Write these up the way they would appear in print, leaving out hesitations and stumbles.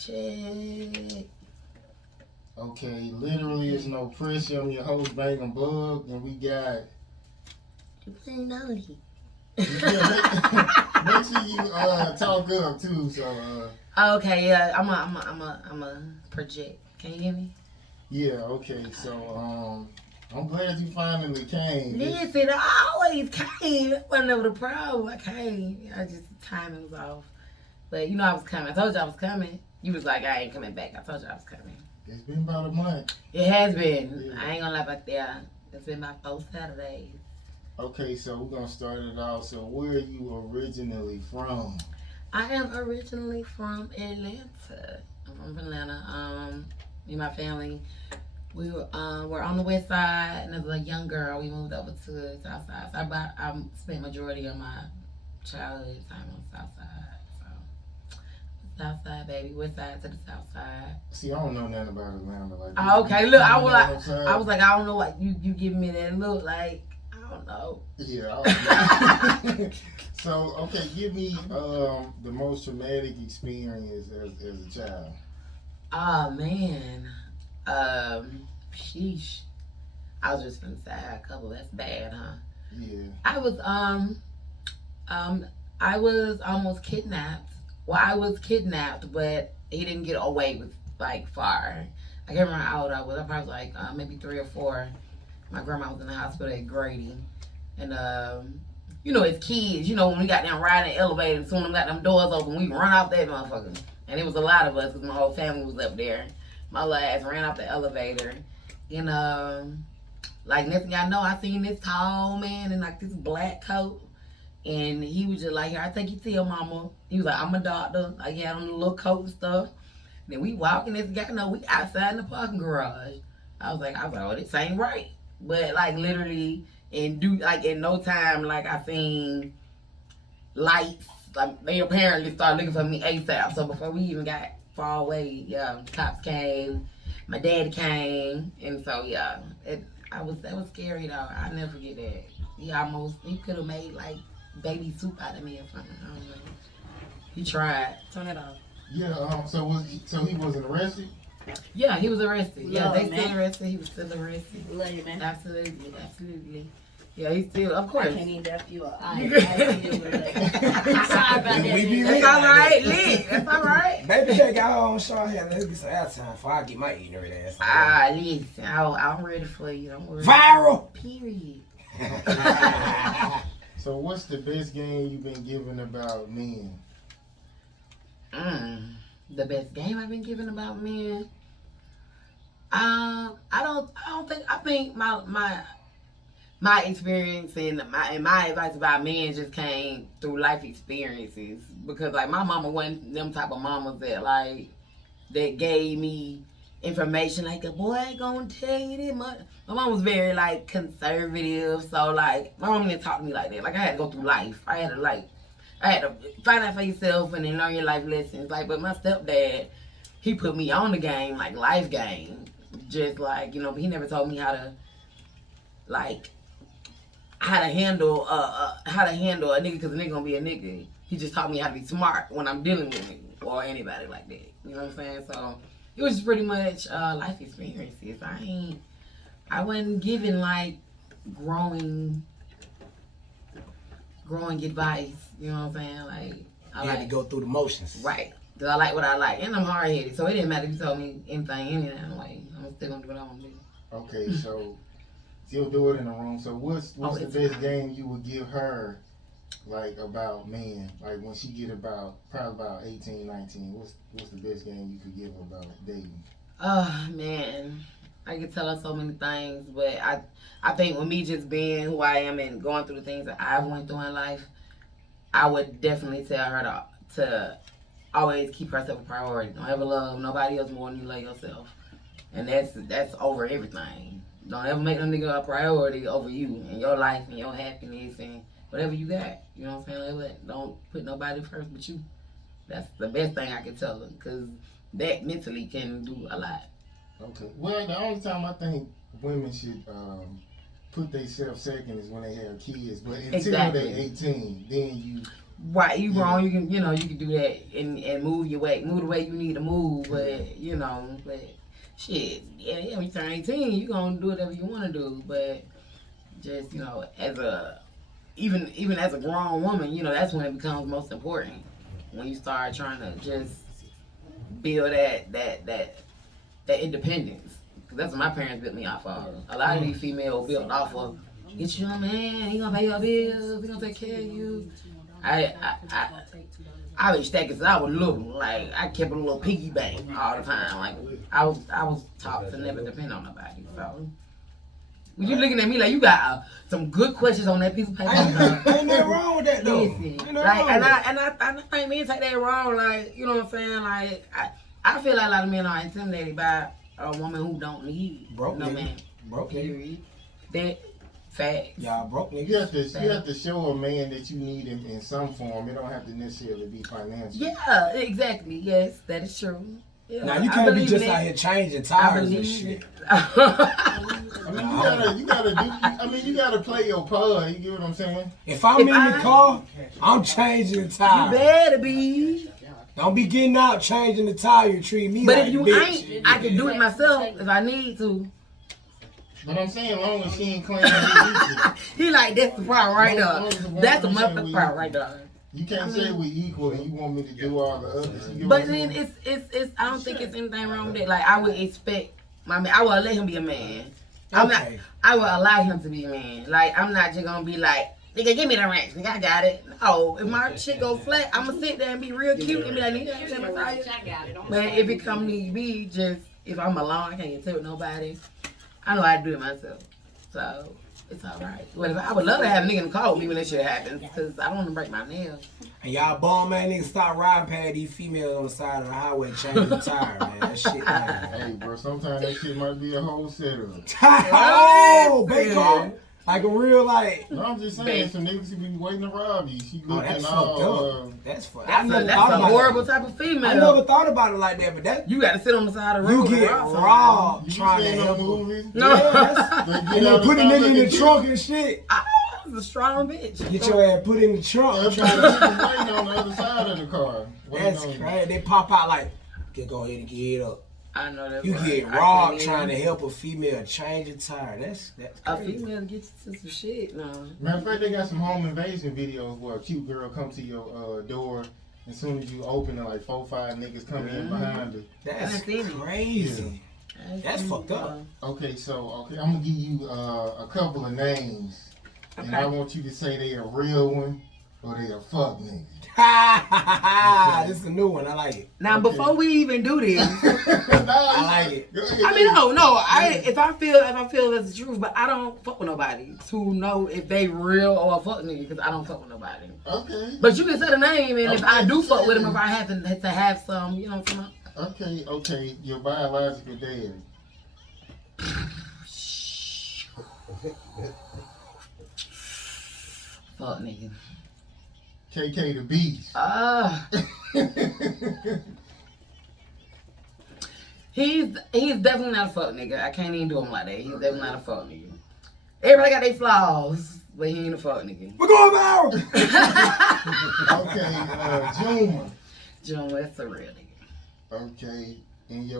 check. Okay, literally, it's no pressure. I'm your host, Bangem Bugg, and we got. You playing naughty. Yeah, make sure you talk up too. So. Okay, yeah, I'm a project. Can you hear me? Yeah. Okay. So I'm glad you finally came. Listen, I always came. That wasn't never the problem. I came. I just the timing was off. But you know I was coming. I told you I was coming. You was like, I ain't coming back. I told you I was coming. It's been about a month. It has been. Yeah. I ain't gonna lie about that. It's been about 4 Saturdays. Okay, so we're gonna start it off. So where are you originally from? I am originally from Atlanta. I'm from Atlanta. Me and my family, we're on the west side, and as a young girl, we moved over to the south side. So I spent majority of my childhood time on the south side. So south side, baby, west side to the south side. See, I don't know nothing about Atlanta. Like, Okay, look, I was like, I don't know what you giving me that look like. I don't know. Yeah. So, okay, give me the most traumatic experience as a child. Oh man, sheesh. I was just gonna say a couple. That's bad, huh? Yeah. I was almost kidnapped. Well, I was kidnapped, but he didn't get away with like far. I can't remember how old I was. I probably was like maybe 3 or 4. My grandma was in the hospital at Grady, and you know, as kids, you know, when we got down riding the elevator, and soon we got them doors open, we run out that motherfucker. And it was a lot of us because my whole family was up there. My little ass ran out the elevator, and like next thing I know, I seen this tall man in like this black coat. And he was just like, here, I take you to your mama. He was like, I'm a doctor. Like, he had on the little coat and stuff. Then we walking this guy, no, we outside in the parking garage. I was like, oh, this ain't right. But like literally in no time, like I seen lights. Like they apparently started looking for me ASAP. So before we even got far away, yeah, cops came. My daddy came, and so yeah, that was scary though. I'll never forget that. He could have made like baby soup out of me or something. I don't know. He tried. Turn it off. Yeah. So he wasn't arrested? Yeah, he was arrested. Yeah, they man. still arrested. He was still arrested. Love you, man. Absolutely. Yeah, he's still, of course. I can't even dap you up. I sorry about that. That's all right, Lee. That's all right. Baby, they got on show here. Let's get some airtime before I get my ignorant ass. Listen, I'm ready for you. Don't worry. Viral. Period. So what's the best game you've been given about men? The best game I've been given about men. I think my experience and my advice about men just came through life experiences, because like my mama wasn't them type of mamas that gave me information like a boy ain't gonna tell you this much. My mom was very like conservative, so like my mom didn't talk to me like that. Like I had to go through life. I had to find out for yourself and then learn your life lessons. Like, but my stepdad, he put me on the game, like life game. Just like, you know, but he never told me how to handle a nigga, because a nigga gonna be a nigga. He just taught me how to be smart when I'm dealing with him or anybody like that. You know what I'm saying? So it was just pretty much life experiences. I wasn't given like growing advice. You know what I'm saying? Like I had to go through the motions. Right. Because I like what I like. And I'm hard headed. So it didn't matter if you told me anything any damn way. I'm still gonna do what I want to do. Okay, so you'll do it in the room. So what's the best game you would give her, like about men? Like when she get probably about 18, 19, what's the best game you could give her about dating? Oh man. I could tell her so many things, but I think with me just being who I am and going through the things that I've went through in life, I would definitely tell her to always keep herself a priority. Don't ever love nobody else more than you love yourself. And that's over everything. Don't ever make no nigga a priority over you and your life and your happiness and whatever you got. You know what I'm saying? Don't put nobody first but you. That's the best thing I can tell her, because that mentally can do a lot. Okay. Well, the only time I think women should put themselves second is when they have kids. But until they're 18, then Right, you wrong. You can, you can do that and move the way you need to move. But but shit, yeah. When you turn 18, you gonna do whatever you want to do. But just as a even as a grown woman, that's when it becomes most important. When you start trying to just build that independence. Because that's what my parents built me off of. A lot of these females built off of, get you a man, he gonna pay your bills, he gonna take care of you. I was that because I was little. Like, I kept a little piggy bank all the time. Like, I was taught to never depend on nobody. So, when you looking at me like you got some good questions on that piece of paper. Ain't nothing wrong with that though. Listen, I think men take that wrong. Like, you know what I'm saying? Like, I feel like a lot of men are intimidated by a woman who don't need broke no man. Broke nigga. That facts. Y'all broke niggas. You have to show a man that you need him in some form. It don't have to necessarily be financial. Yeah, exactly. Yes, that is true. Yeah, now you can't be just out here changing tires and shit. You gotta play your part. You get what I'm saying? If I'm in the car, I'm changing the tire. You better be. Don't be getting out changing the tire. You treat me but like if you bitch. ain't, I can do it myself if I need to. But I'm saying, long as she ain't claiming it. He like, that's the part right there. That's the motherfucking part right there. You can't say we equal and you want me to do all the others. But then it's I don't think it's anything wrong with it. Like, I would expect my man, I would let him be a man. I would allow him to be a man. Like, I'm not just gonna be like, nigga, give me the ranch, nigga, I got it. No, if my shit go flat, I'ma sit there and be real cute and be like, nigga, I got my tire. But if it come need to be, just, if I'm alone, I can't get to with nobody, I know how to do it myself. So, it's alright. Well, I would love to have a nigga in the car with me when that shit happens, because I don't want to break my nails. And y'all bum man niggas stop riding past these females on the side of the highway changing the tire, man. That shit, man. Hey, bro, sometimes that shit might be a whole setup. Oh, big car. Like a real, like. No, I'm just saying, some niggas be waiting to rob you. She looking that's all, fucked up. That's fucked. That's a horrible type of female. I never thought about it like that, but that. You got to sit on the side of the road. You get robbed trying to help movies. No. And then put a nigga in the trunk and shit. I was a strong bitch. Get your ass put in the trunk. Trying to waiting on the other side of the car. That's crazy. They pop out like, go ahead and get it up. I know that. You get robbed trying to help a female change a tire. That's crazy. A female gets you to some shit. No. Matter of fact, they got some home invasion videos where a cute girl come to your door. As soon as you open it, like 4 or 5 niggas come in behind her. That's crazy. That's fucked up. Okay, I'm gonna give you a couple of names, and I want you to say they a real one or they a fuck nigga. This is a new one. I like it. Now, before we even do this, I like it. I mean, no. If I feel that's the truth, but I don't fuck with nobody to know if they real or a fuck nigga, because I don't fuck with nobody. Okay. But you can say the name, and if I do fuck with him, if I happen to have some, you know what I'm saying? Okay. Your biological dad. Fuck nigga. KK the Beast. He's definitely not a fuck nigga. I can't even do him like that. He's definitely not a fuck nigga. Everybody got their flaws, but he ain't a fuck nigga. We're going viral. Okay, Juma, that's a real nigga. Okay, and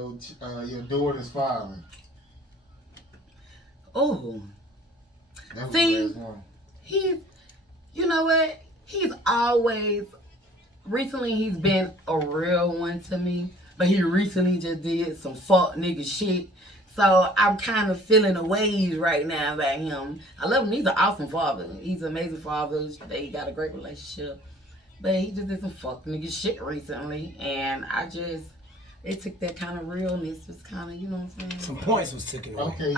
your daughter's father. Oh. See, you know what? Recently he's been a real one to me, but he recently just did some fuck nigga shit. So I'm kind of feeling the waves right now about him. I love him. He's an awesome father. He's an amazing father. They got a great relationship. But he just did some fuck nigga shit recently. And it took that kind of realness. Just kind of, you know what I'm saying? Some points was taken away. Okay,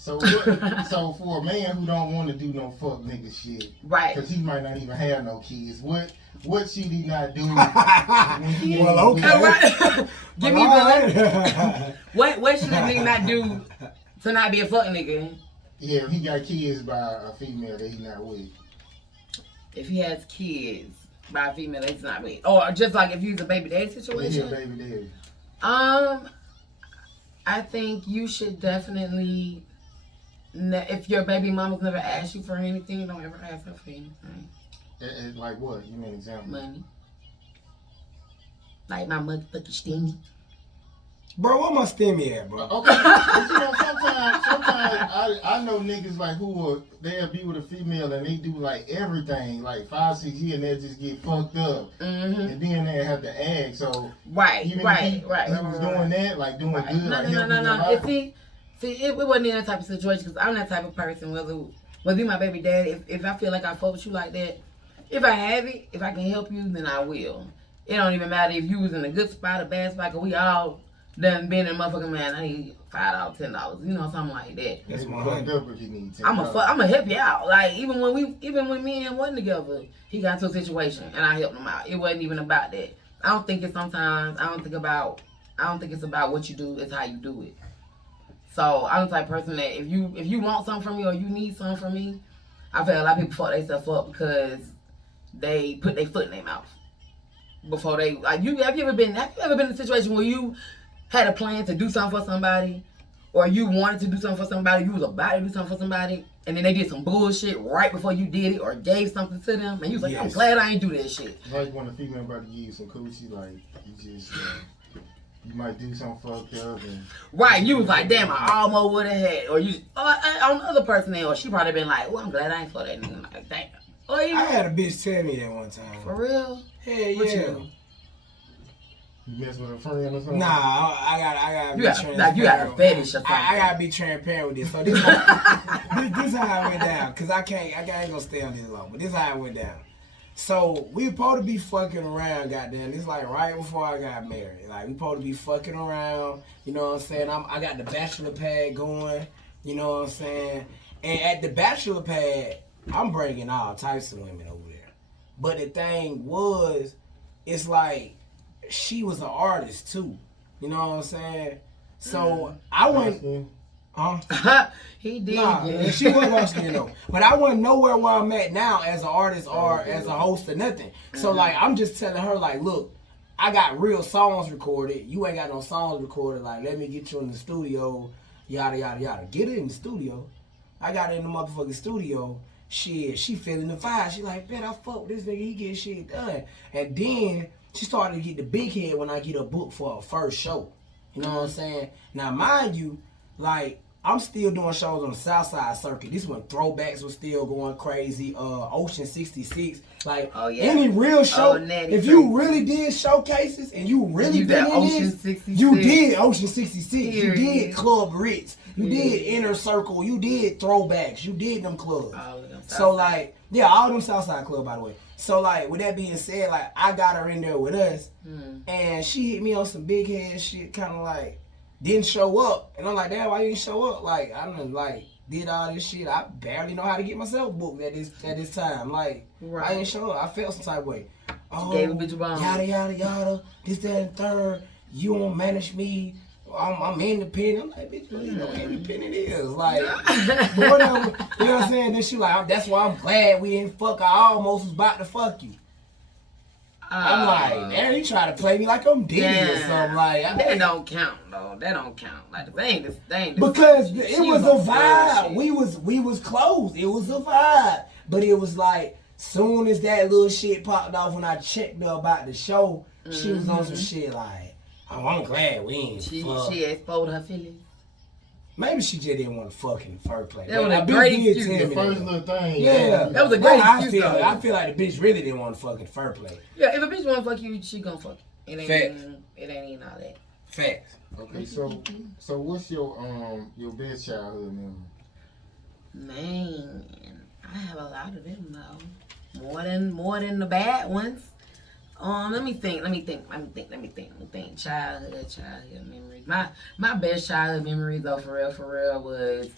so for a man who don't want to do no fuck nigga shit, right? Because he might not even have no kids. What should he not do? Well, okay. Right. Give me one. What should a nigga not do to not be a fuck nigga? Yeah, if he got kids by a female that he not with. If he has kids by a female that he's not with, or just like if he's a baby daddy situation. Yeah, baby daddy. I think you should definitely. If your baby mama's never asked you for anything, don't ever ask her for anything. Like what? You mean example? Money. Like my motherfucking stimmy. Bro, what my stimmy at, bro? Okay, but you know, sometimes I know niggas like they'll be with a female and they do like everything, like 5-6 years, and they'll just get fucked up, and then they have to act. So right. He was doing that, like doing good. No. See, it wasn't in that type of situation because I'm that type of person. Whether you my baby dad, if I feel like I fuck with you like that, if I have it, if I can help you, then I will. It don't even matter if you was in a good spot, a bad spot, cause we all done been in a motherfucking man. I need $5, $10, you know, something like that. That's my fucked up if you need $10. I'ma help you out. Like even when me and him wasn't together, he got into a situation and I helped him out. It wasn't even about that. I don't think it's about what you do, it's how you do it. So I'm the type of person that if you want something from me or you need something from me, I feel a lot of people fuck themselves up because they put their foot in their mouth before they like. Have you ever been in a situation where you had a plan to do something for somebody, or you wanted to do something for somebody, you was about to do something for somebody, and then they did some bullshit right before you did it or gave something to them, and you was like, I'm glad I ain't do that shit. Like when a female about to give you some coochie, like you just you might do something fucked up, and right, you was like, damn, I almost would have had, or you on the other person there, or she probably been like, well, I'm glad I ain't for that nigga, like damn. Or I had a bitch tell me that one time. For real? Hell What yeah. You mess with a friend or something? Nah, I gotta be transparent. Like you got a fetish or something. I gotta be transparent with this. So this is how it went down. Cause I ain't gonna stay on this long. But this is how it went down. So we supposed to be fucking around, goddamn. This like right before I got married. Like we supposed to be fucking around. You know what I'm saying? I got the bachelor pad going. You know what I'm saying? And at the bachelor pad, I'm bringing all types of women over there. But the thing was, it's like she was an artist too. You know what I'm saying? So I went. He did. Nah, yeah. she was Austrian though. But I wasn't nowhere where I'm at now as an artist or as a host or nothing. So like I'm just telling her like, look, I got real songs recorded. You ain't got no songs recorded. Like, let me get you in the studio. Yada yada yada. Get it in the studio. I got it in the motherfucking studio. Shit, she feeling the vibe. She like, man, I fuck with this nigga. He get shit done. And then she started to get the big head when I get a book for a first show. You know what I'm saying? Now, mind you, like, I'm still doing shows on the Southside circuit. This one, Throwbacks was still going crazy. Ocean 66. Like, any real show, if you really did showcases and you really did Ocean 66. You did Ocean 66. Period. You did Club Ritz. You did Inner Circle. You did Throwbacks. You did them clubs. All of them So, like, yeah, all them Southside club, by the way. So, like, with that being said, like, I got her in there with us. And she hit me on some big head shit, kind of like, didn't show up. And I'm like, damn, why you didn't show up? Like, I done, like, did all this shit. I barely know how to get myself booked at this time. Like, I didn't show up. I felt some type of way. Oh, gave a bitch a bomb. Yada, yada, yada. This, that, and third. You won't manage me. I'm independent. I'm like, bitch, you know what independent is. Like, but whatever. You know what I'm saying? Then she like, that's why I'm glad we didn't fuck. I almost was about to fuck you. I'm like, damn, you try to play me like I'm Diddy or something. Like, that don't count, though. That don't count. Like, they ain't because it was a vibe. We was close. It was a vibe. But it was like, soon as that little shit popped off when I checked her about the show, she was on some shit like, oh, I'm glad we ain't fuck. She exposed her feelings. Maybe she just didn't want to fuck in the first place. That was a great excuse. The first little thing. Yeah. That was a great excuse. I feel like the bitch really didn't want to fuck in the first place. Yeah, if a bitch want to fuck you, she gonna fuck you. It ain't even all that. Facts. Okay, so what's your best childhood memory? Man, I have a lot of them though. More than the bad ones. Let me think. Childhood memories. My best childhood memories though, for real, was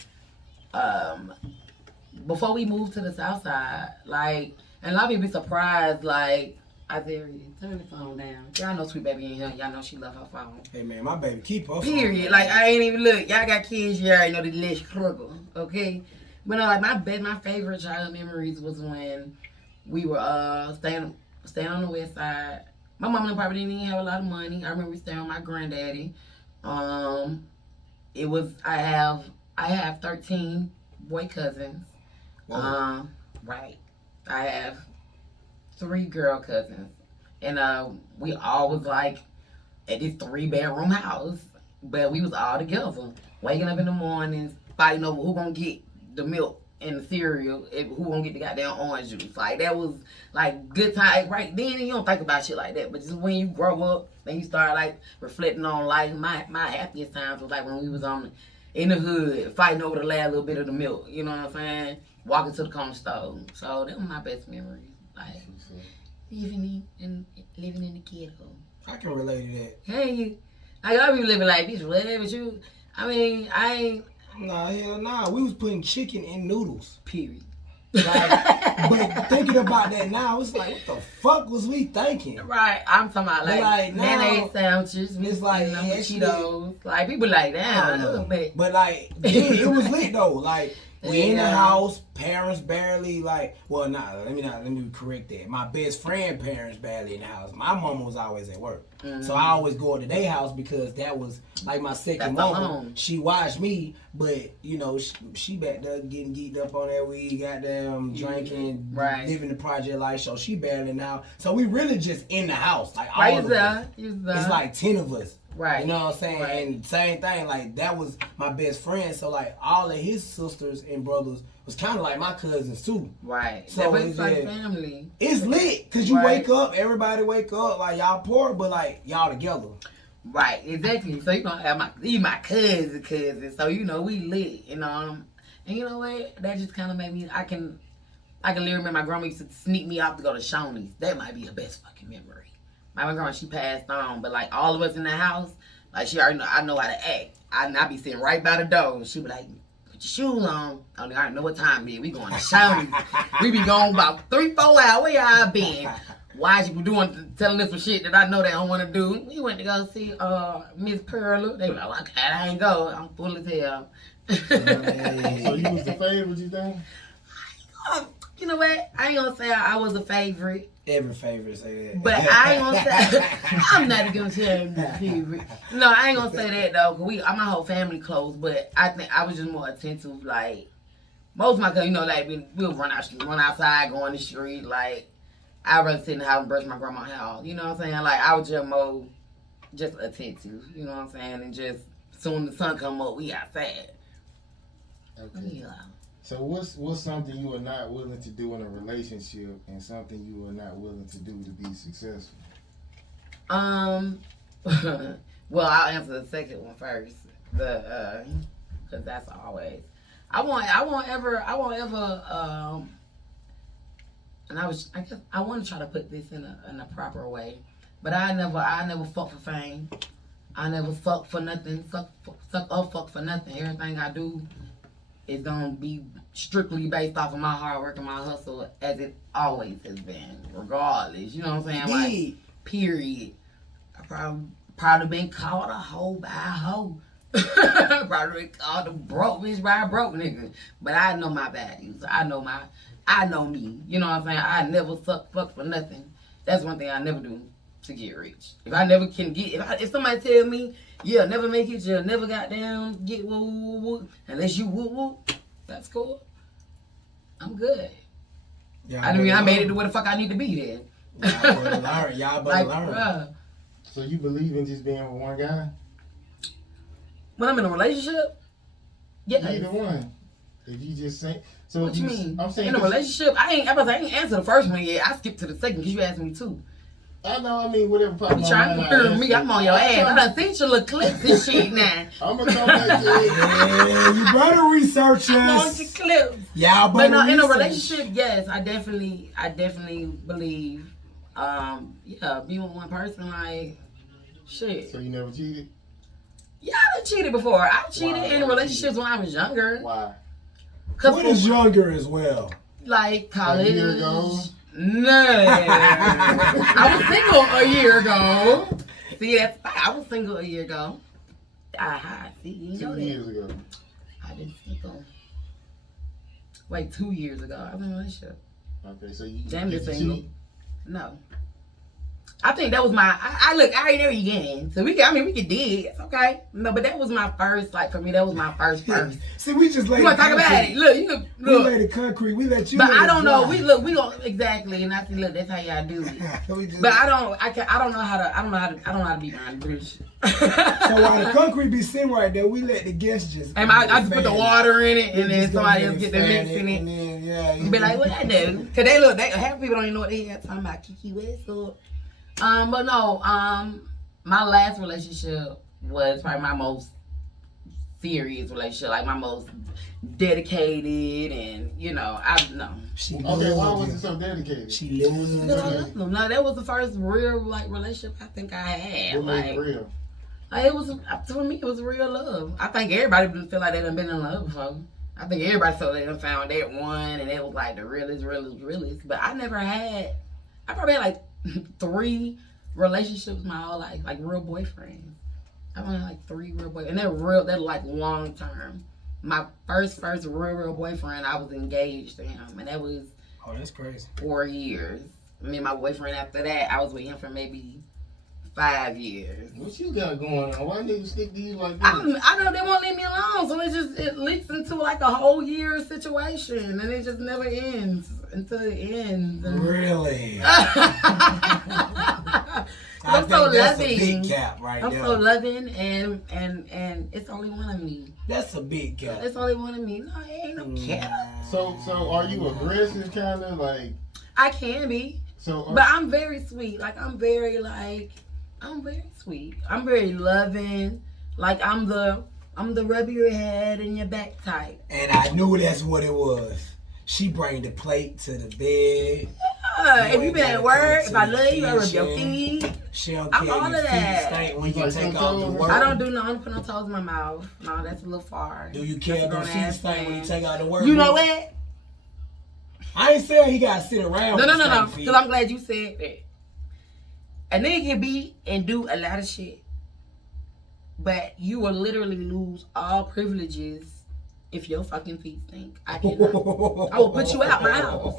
before we moved to the South Side. Like, and a lot of people be surprised. Like, Isaiah, turn the phone down. Y'all know Sweet Baby in here. Y'all know she love her phone. Hey man, my baby keep her. Period. Phone. Like, I ain't even look. Y'all got kids. You already know the less struggle. Okay. But no, like my favorite childhood memories was when we were staying on the west side. My mom and probably didn't even have a lot of money. I remember we staying with my granddaddy. It was I have 13 boy cousins. Right. I have 3 girl cousins, and we all was like at this 3-bedroom house, but we was all together, waking up in the mornings, fighting over who gonna get the milk and the cereal, and who gonna get the goddamn orange juice. Like that was like good time. Right then, you don't think about shit like that, but just when you grow up, then you start like reflecting on life. My happiest times was like when we was in the hood fighting over the last little bit of the milk. You know what I'm saying? Walking to the corner store. So that was my best memories. Like living in the ghetto. I can relate to that. Hey, I y'all be living like this, whatever you. I mean, I ain't. Nah, hell nah. We was putting chicken in noodles. Period. Like, but thinking about that now, it's like, what the fuck was we thinking? Right, I'm talking about like mayonnaise sandwiches. It's like Cheetos. Like people like that. But like, dude, it was lit though. Like we in the house, parents barely like. Well, let me correct that. My best friend parents barely in the house. My mama was always at work, so I always go to their house because that was like my second mama. She watched me, but you know she back there getting geeked up on that weed, goddamn drinking, living the project life. So she barely in the house. So we really just in the house, like all of us. It's like 10 of us. Right. You know what I'm saying? Right. And same thing, like that was my best friend. So like all of his sisters and brothers was kind of like my cousins too. Right. So it's like family. It's lit because you wake up, everybody wake up, like y'all poor, but like y'all together. Right. Exactly. So you gonna have my cousin. So you know we lit. You know, and you know what? That just kind of made me. I can literally remember my grandma used to sneak me out to go to Shoney's. That might be her best fucking memory. My grandma, she passed on, but like all of us in the house, like she already know I know how to act. I be sitting right by the door. She be like, put your shoes on. I already know what time it is. We going to Shoney's. We be going about 3-4 hours. Where y'all been? Why you telling us some shit that I know they don't want to do? We went to go see Miss Perla. They were like, well, I ain't go. I'm full as hell. So you was the favorite, you think? You know what? I ain't gonna say I was a favorite. Every favorite say that. But I ain't gonna say I'm not gonna tell you the favorite. No, I ain't gonna say that though. Cause my whole family close, but I think I was just more attentive. Like most of my cousins, you know, like we'll run outside, go on the street. Like I'd rather sit in the house and brush my grandma's hair. You know what I'm saying? Like I was just more attentive. You know what I'm saying? And just soon the sun come up, we outside. Okay. Yeah. So what's something you are not willing to do in a relationship and something you are not willing to do to be successful? Well, I'll answer the second one first. Cause that's always. I won't ever. And I guess I want to try to put this in a proper way, but I never fuck for fame. I never fuck for nothing. Fuck for nothing. Everything I do is gonna be strictly based off of my hard work and my hustle, as it always has been, regardless. You know what I'm saying? Like, period. I probably been called a hoe by a hoe. Probably been called a broke bitch by a broke nigga. But I know my values. I know me. You know what I'm saying? I never fuck for nothing. That's one thing I never do to get rich. If I never can get, if somebody tell me, you'll never make it, you'll never goddamn get woo, unless you woo, that's cool. I'm good. I mean, I made it to where the fuck I need to be then. Y'all better learn. So you believe in just being with one guy? When I'm in a relationship? Yeah. Either one. If you just say, so what you mean? I'm saying in a relationship, I ain't answer the first one yet. I skipped to the second because you asked me too. I know, I mean, whatever part you trying to compare me, I'm on your ass. I done seen your little clips and shit now. I'm gonna come back to it. Yeah, you better research this. I'm on your clips. Yeah, but no, in a relationship, yes, I definitely believe, being with one person, like, shit. So you never cheated? Yeah, I done cheated before. I cheated in relationships when I was younger. Why? What is younger as well? Like college. A year ago? No. I was single a year ago. See, I was single a year ago. See, you know 2 years ago. I've been single. Wait, 2 years ago. I was in a relationship. Okay, so you Damn, did single. cheat? No. I think that was my. I look. I ain't never again. So we could dig. It's okay. No, but that was my first. Like for me, that was my first. See, we just You want to talk about it? Look, you We look. laid the concrete. We let you. But lay I it don't know. dry. We don't exactly. And I said, look, that's how y'all do it. We just- But I don't know how to beat my bridge. So while the concrete be sitting right there, we let the guests just. And I just put the water in it, We and then just go somebody ahead else and get the fan mix it, in it. and then, yeah, You be like, what I do? Cause half people don't even know what they had talking about Kiki West. So, but no, my last relationship was probably my most serious relationship, like my most dedicated, and I know. She Okay, loved why was him. it so dedicated? She loved Because I him. loved them. No, that was the first real relationship I think I had. What made Like, it real? it was for me. It was real love. I think everybody feel like they done been in love before. I think everybody felt they done found that one, and it was like the realest. But I never had. I probably had like 3 relationships my whole life, like real boyfriends. I've only had like 3 real boyfriends, and they're like long term. My first real boyfriend, I was engaged to him, and that was Oh, that's crazy. 4 years. Me and my boyfriend after that, I was with him for maybe 5 years. What you got going on? Why niggas stick to you like that? I know they won't leave me alone, so it leaks into like a whole year situation, and it just never ends until it ends. And Really? I'm so that's loving. a big cap right I'm there. so loving, and it's only one of me. That's a big cap. It's only one of me. No, it ain't no cap. So are you aggressive, kind of like? I can be, So, but I'm very sweet. Like I'm very sweet. I'm very loving. Like I'm the rub your head and your back type. And I knew that's what it was. She bring the plate to the bed. If you been at work, if I love you, I rub your feet. She don't I'm care all if of your feet that. stink when you Like take some off the toes? work. I don't put no toes in my mouth. No, that's a little far. Do you care if your That's a feet grown-ass stink when you man. take out the work? You know what? I ain't saying he gotta sit around. No. with stank feet. Because I'm glad you said that. A nigga can be and do a lot of shit, but you will literally lose all privileges if your fucking feet stink. I cannot. I will put you out my house.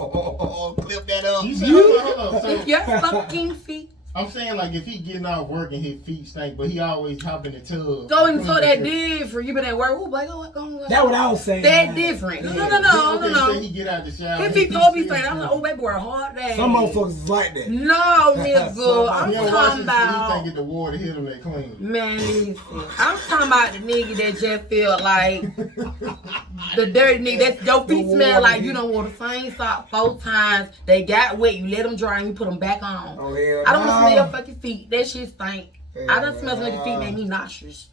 Clip that up. you said, hold up. If So your fucking feet I'm saying like if he getting off work and his feet stink, but he always hop in the tub. go into that different. You been at work. Oh, like, what going on? That's what I was saying. That different. Yeah. No. Say he get out the shower. His feet told me saying, I'm like, oh, baby, we're a hard day. Some motherfuckers is like that. No, nigga. I'm He don't wash talking his feet. He about. think get the water hit him that clean. Man, listen. I'm talking about the nigga that just feel like the dirty nigga. That's your feet smell like you don't wear the same sock 4 times. They got wet. You let them dry and you put them back on. Oh, hell I don't want to no. smell your fucking feet. That shit stink. I done Hell smell some nigga feet no. make me nauseous.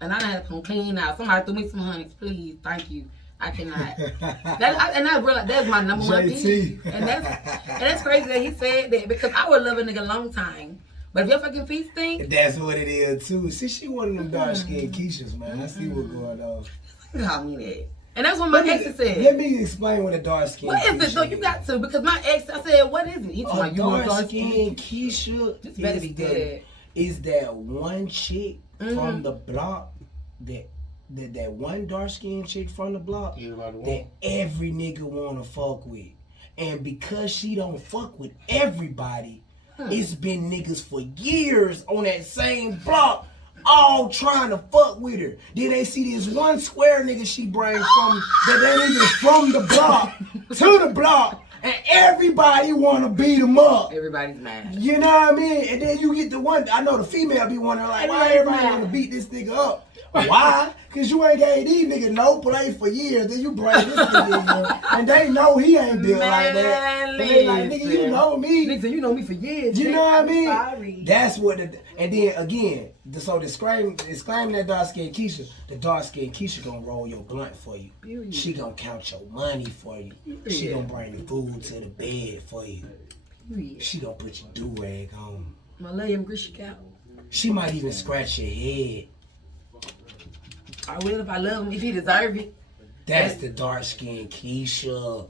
And I done had to come clean out. Somebody threw me some honeys. Please. Thank you. I cannot. I realized that's my number one JT. thing. And that's crazy that he said that because I would love a nigga long time. But if your fucking feet stink, That's what it is too. See, she one of them dark skinned Keishas, man. I see what's going on. you call me that. And that's what my ex said. Let me explain what a dark skinned What is it though? You got to because my ex, I said, what is it? He told a me you want dark dark skin. skinned Keisha This better be good. is that one chick Mhm. from the block that one dark skinned chick from the block Everybody that want. every nigga wanna fuck with. And because she don't fuck with everybody, it's been niggas for years on that same block all trying to fuck with her. Then they see this one square nigga she brings from that ain't even from the block to the block, and everybody wanna beat him up. Everybody's mad. You know what I mean? And then you get the one, I know the female be wondering like, why everybody wanna beat this nigga up? Why? Cause you ain't gave these niggas no play for years. Then you bring this nigga in here, and they know he ain't built like that. And they like, nigga, you know me. Nigga, you know me for years. You know what I mean? Sorry. That's what and then again, so disclaiming that dark skinned Keisha, the dark skinned Keisha gonna roll your blunt for you. Period. She gonna count your money for you. She gonna bring the food to the bed for you. Period. She gonna put your do-rag on. I love him, Grishy cow. She might even scratch your head. I will if I love him, if he deserve it. That's the dark skinned Keisha.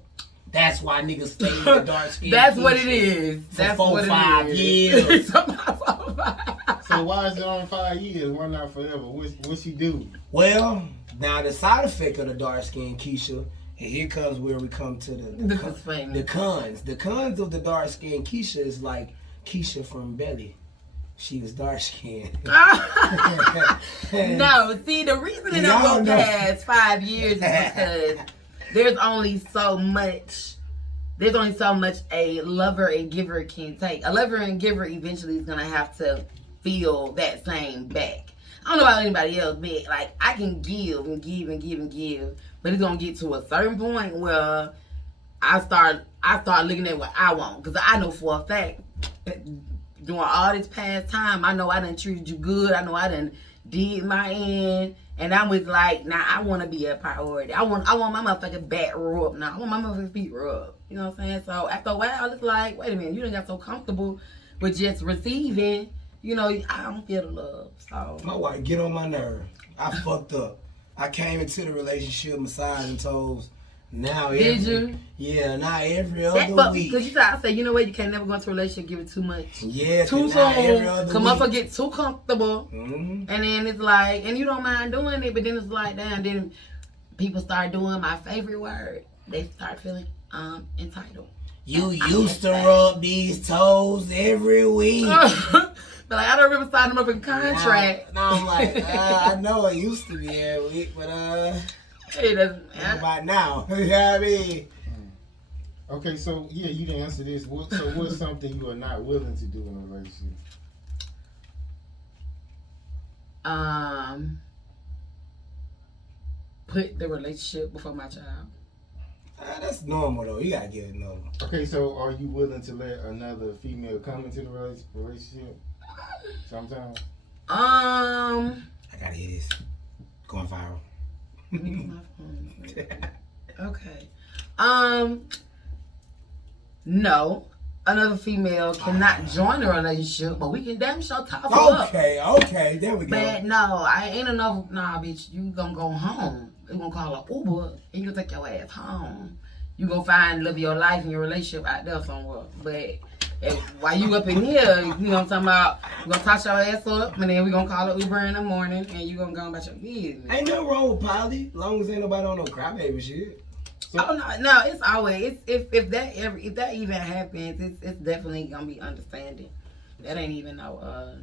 That's why niggas stay with the dark skinned That's what Keisha it is. For That's 4, what 5 it is. years. So why is it on 5 years? Why not forever? What she do? Well, now the side effect of the dark skinned Keisha, and here comes where we come to This is funny. the cons. The cons of the dark skinned Keisha is like Keisha from Belly. She was dark skinned. No, see, the reason it don't go past 5 years is because there's only so much a lover and giver can take. A lover and giver eventually is gonna have to feel that same back. I don't know about anybody else, but like I can give and give and give and give, but it's gonna get to a certain point where I start looking at what I want, because I know for a fact during all this past time, I know I done treated you good. I know I done did my end, and I was like, now I want to be a priority. I want my motherfucking back rubbed now. I want my motherfucking feet rubbed. You know what I'm saying? So after a while, it's like, wait a minute, you done got so comfortable with just receiving. You know, I don't feel the love. So my wife get on my nerve. I fucked up. I came into the relationship massaging toes. Now did you? Yeah, not every other week. Because I say, you know what, you can't never go into a relationship give it too much. Yeah, too soon. Come up and get too comfortable. And then it's like, and you don't mind doing it, but then it's like, damn, then people start doing my favorite word. They start feeling entitled. You used to rub these toes every week. But like, I don't remember signing them up in contract. Now I'm like, I know it used to be every week, but it doesn't. About now, you know what I mean? Okay, so yeah, you didn't answer this. What's something you are not willing to do in a relationship? Put the relationship before my child. That's normal though. You gotta get it normal. Okay, so are you willing to let another female come into the relationship? Sometimes. I gotta hear this. Going viral. Okay. No. Another female cannot join a relationship, but we can damn sure talk up. Okay, there we go. But no, I ain't enough. Nah, bitch, you gonna go home. You gonna call an Uber and you gonna take your ass home. You gonna live your life and your relationship out there somewhere. But while you up in here, you know what I'm talking about, you gonna touch your ass up and then we gonna call an Uber in the morning and you gonna go about your business. Ain't nothing wrong with poly, long as ain't nobody on no crybaby shit. So, no, it's always if that even happens, it's definitely gonna be understanding. That ain't even no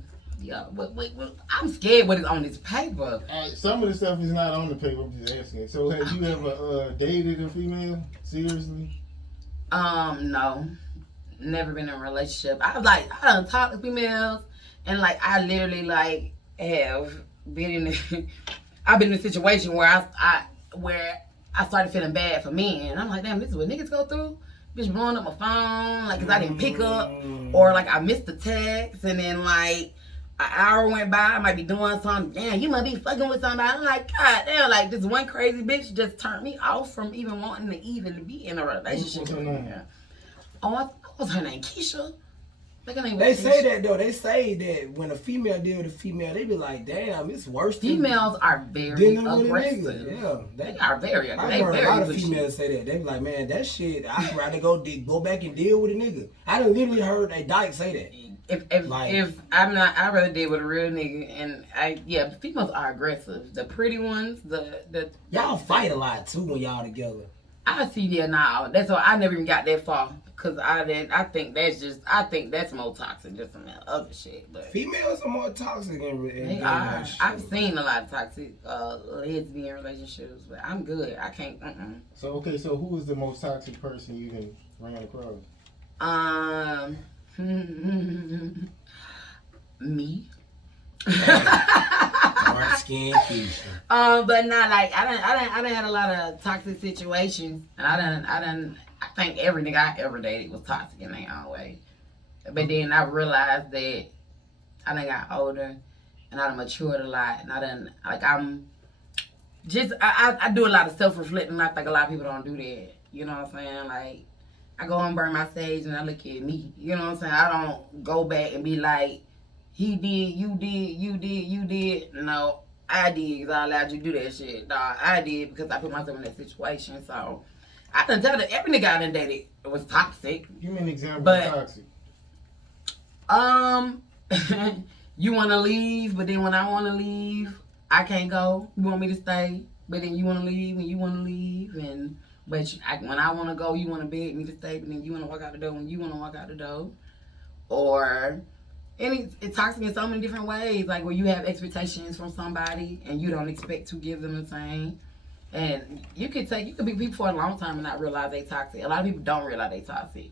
I'm scared what is on this paper. Some of the stuff is not on the paper. I'm just asking. So have you ever dated a female? Seriously? No, never been in a relationship. I done talked to females, and like I literally like have been in. I've been in a situation where I started feeling bad for men. And I'm like, damn, this is what niggas go through? Bitch blowing up my phone, like, cause I didn't pick up, or like I missed the text, and then like an hour went by, I might be doing something, damn, you might be fucking with somebody. I'm like, God damn, like this one crazy bitch just turned me off from even wanting to even be in a relationship. What's her name? What was her name? Keisha? They say that though. They say that when a female deal with a female, they be like, "Damn, it's worse." Females are very aggressive. Yeah, they are very aggressive. I heard a lot of females say that. They be like, "Man, that shit. I'd rather go back and deal with a nigga." I done literally heard a dyke say that. If I'm not, I'd rather deal with a real nigga. And females are aggressive. The pretty ones, the y'all fight a lot too when y'all together. I see that now. That's why I never even got that far. Cause I think that's more toxic than some other shit. But females are more toxic they are. I've seen a lot of toxic lesbian relationships, but I'm good. I can't. So who is the most toxic person you even ran across? Me. Dark skin Keisha. But not like I done had a lot of toxic situations, and I think every nigga I ever dated was toxic in their own way. But then I realized that I done got older and I done matured a lot, and I do a lot of self-reflecting. I think a lot of people don't do that. You know what I'm saying? Like, I go and burn my sage and I look at me. You know what I'm saying? I don't go back and be like, he did, you did. No, I did because I allowed you to do that shit. Nah, I did because I put myself in that situation. So I done tell that every nigga I done dated was toxic. Give me an example of toxic. You want to leave, but then when I want to leave, I can't go. You want me to stay, but then you want to leave and you want to leave. When I want to go, you want to beg me to stay, but then you want to walk out the door when you want to walk out the door. or it's toxic in so many different ways. Like where you have expectations from somebody and you don't expect to give them the same. And you could be people for a long time and not realize they toxic. A lot of people don't realize they toxic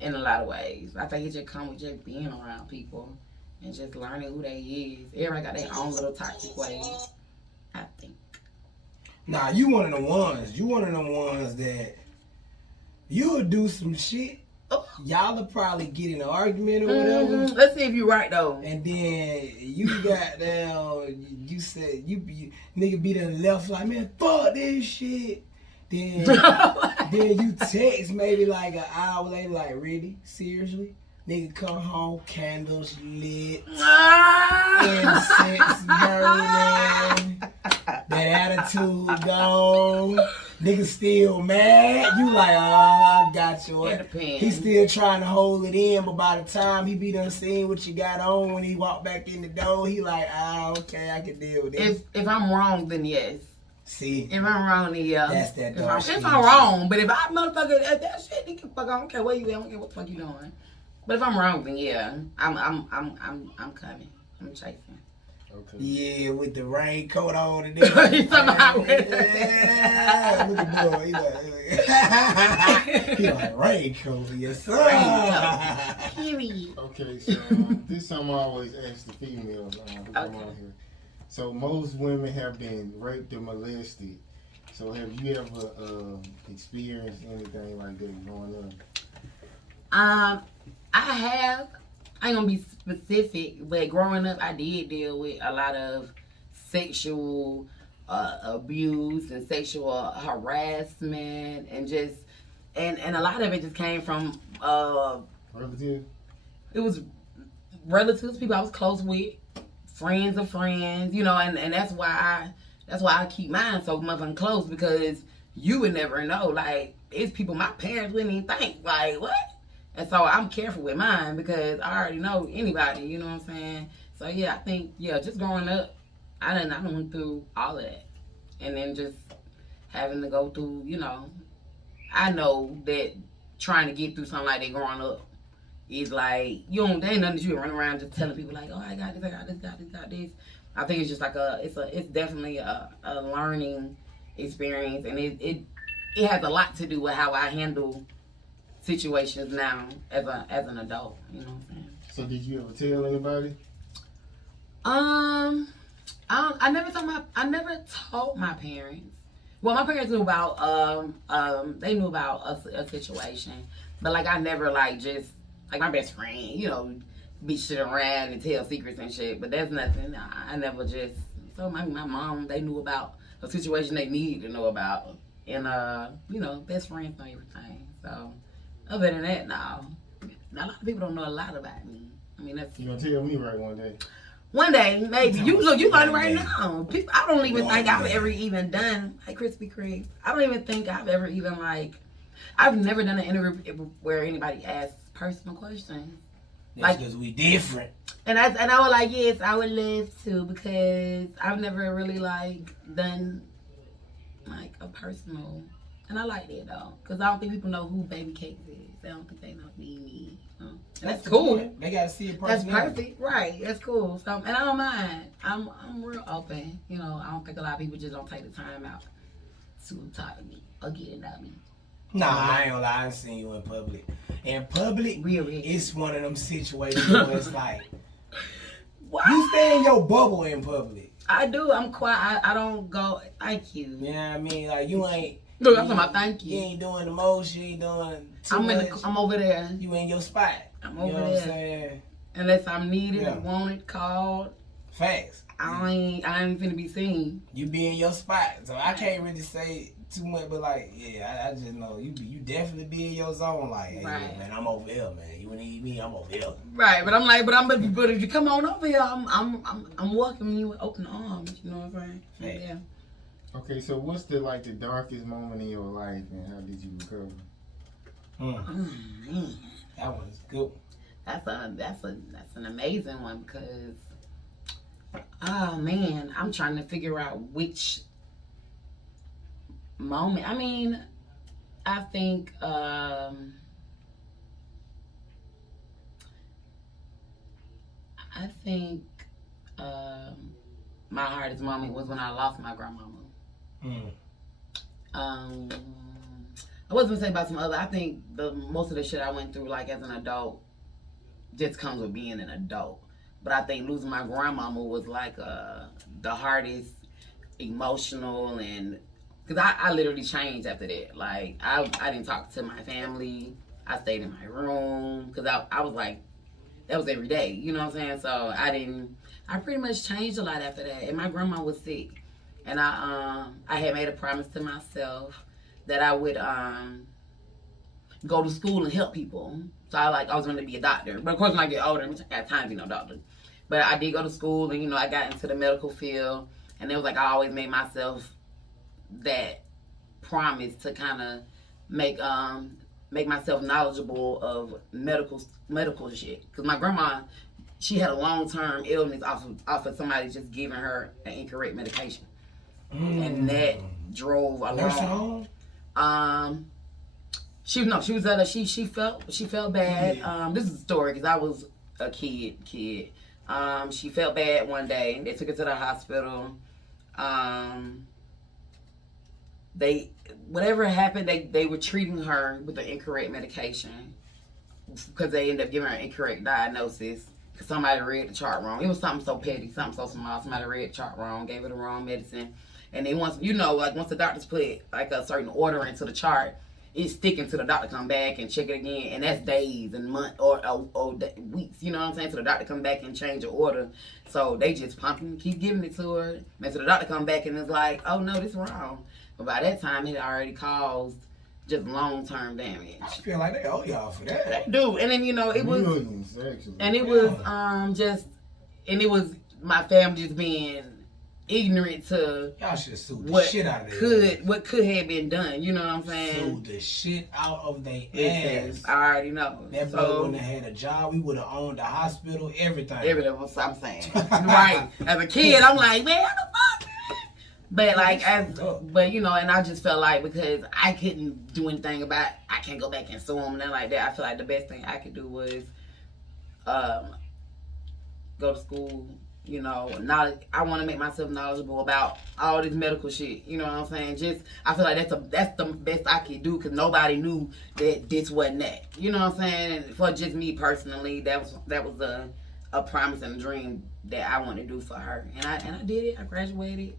in a lot of ways. I think it just comes with just being around people and just learning who they is. Everybody got their own little toxic ways, I think. Nah, you one of the ones. You one of them ones that you'll do some shit. Y'all will probably get in an argument or whatever. Let's see if you're right though. And then you got down. You said you nigga be done left like, man, fuck this shit. Then you text maybe like an hour later, like, really? Seriously? Nigga come home, candles lit, incense burning, that attitude gone. Nigga still mad. You like, I got you. He still trying to hold it in, but by the time he be done seeing what you got on when he walk back in the door, he like, okay, I can deal with this. If I'm wrong, then yes. See, if I'm wrong, then yeah. That's that dark shit. If I'm wrong, but if I motherfucker that shit, nigga, fuck, I don't care where you at, I don't care what the fuck you doing. But if I'm wrong, then yeah, I'm coming. I'm chasing. Okay. Yeah, with the raincoat on and everything. Yeah, look at boy. He like raincoat, yes sir. Period. Okay, so this is something I always ask the females who come on here. So most women have been raped or molested. So have you ever experienced anything like that growing up? I have. I ain't gonna be specific, but growing up, I did deal with a lot of sexual abuse and sexual harassment, and just and a lot of it just came from Relatives? It was relatives, people I was close with, friends of friends, you know, and that's why I keep mine so motherfucking close, because you would never know. Like, it's people my parents wouldn't even think, like, what? And so I'm careful with mine because I already know anybody, you know what I'm saying? So yeah, I think, just growing up, I done went through all of that. And then just having to go through, you know, I know that trying to get through something like that growing up is like, there ain't nothing that you can run around just telling people like, oh, I got this, I got this, got this. I think it's just like it's definitely a learning experience, and it has a lot to do with how I handle situations now as an adult, you know what I'm saying? So did you ever tell anybody? I never told my parents. Well, my parents knew about they knew about a situation, but like I never just like my best friend, you know, be shit around and tell secrets and shit. But that's nothing. I never just. So my mom, they knew about a situation they needed to know about, and you know, best friends know everything. So other than that, no. A lot of people don't know a lot about me. I mean, that's. You gonna tell me right one day? One day, maybe. You learn right now. People, I don't even think I've ever even done, like Krispy Kreme. I don't even think I've ever even I've never done an interview where anybody asks personal questions. That's because we different. And I was like, yes, I would love to, because I've never really done a personal, and I like that though, because I don't think people know who Misbabycakes is. I don't think they know me. And that's cool. They gotta see it. That's perfect, right? That's cool. So, and I don't mind. I'm real open. You know, I don't think a lot of people just don't take the time out to talk to me or get to know me. Nah, I ain't gonna lie. I seen you in public. In public, really, it's one of them situations where it's like, you stay in your bubble in public. I do. I'm quiet. I don't go. Thank you. Yeah, I mean, like you ain't. No, I'm talking about thank you. You ain't doing the most. You ain't doing too much. I'm over there. You in your spot. I'm over you know there. What I'm saying? Unless I'm needed, wanted, called. Facts. I ain't finna be seen. You be in your spot, so I can't really say too much, but I just know you definitely be in your zone. Like, hey, right. Man, I'm over here, man. You need me, I'm over here. Right, but but if you come on over here, I'm welcoming you with open arms. You know what I'm saying? Yeah. Okay, so what's the darkest moment in your life, and how did you recover? Man. That one's good. That's an amazing one, because oh man, I'm trying to figure out which moment. I mean, I think I think my hardest moment was when I lost my grandmama. I wasn't gonna say about some other. I think most of the shit I went through, like as an adult, just comes with being an adult. But I think losing my grandmama was like the hardest, emotional, and because I literally changed after that. Like I didn't talk to my family. I stayed in my room because I was like, that was every day. You know what I'm saying? So I pretty much changed a lot after that. And my grandma was sick, and I had made a promise to myself that I would go to school and help people. So I was going to be a doctor. But of course, when I get older, I got time to be no doctor. But I did go to school, and I got into the medical field, and it was like I always made myself that promise to kind of make myself knowledgeable of medical shit. Because my grandma, she had a long-term illness off of somebody just giving her an incorrect medication, and that drove a lot. She felt bad. This is a story because I was a kid. She felt bad one day. They took her to the hospital. Whatever happened, they were treating her with the incorrect medication because they ended up giving her an incorrect diagnosis because somebody read the chart wrong. It was something so petty, something so small. Somebody read the chart wrong, gave her the wrong medicine, and then once the doctors put like a certain order into the chart, it's sticking to the doctor come back and check it again, and that's days and months or weeks. You know what I'm saying? So the doctor come back and change the order. So they just pumping, keep giving it to her, and so the doctor come back and is like, oh no, this wrong. But by that time, it already caused just long-term damage. I feel like they owe y'all for that. They do. And then, it was... Millions, actually. And it was it was my family just being ignorant to... Y'all should have sued the shit out of them. What could have been done, you know what I'm saying? Sued the shit out of their ass. I already know. That brother wouldn't have had a job. We would have owned the hospital, everything. Everything, what I'm saying. Right. As a kid, I'm like, man, what the fuck? But and I just felt like because I couldn't do anything about, I can't go back and sue them and nothing like that. I feel like the best thing I could do was go to school. I want to make myself knowledgeable about all this medical shit. You know what I'm saying? I feel like that's the best I could do because nobody knew that this wasn't that. You know what I'm saying? And for just me personally, that was a promise and a dream that I wanted to do for her, and I did it. I graduated.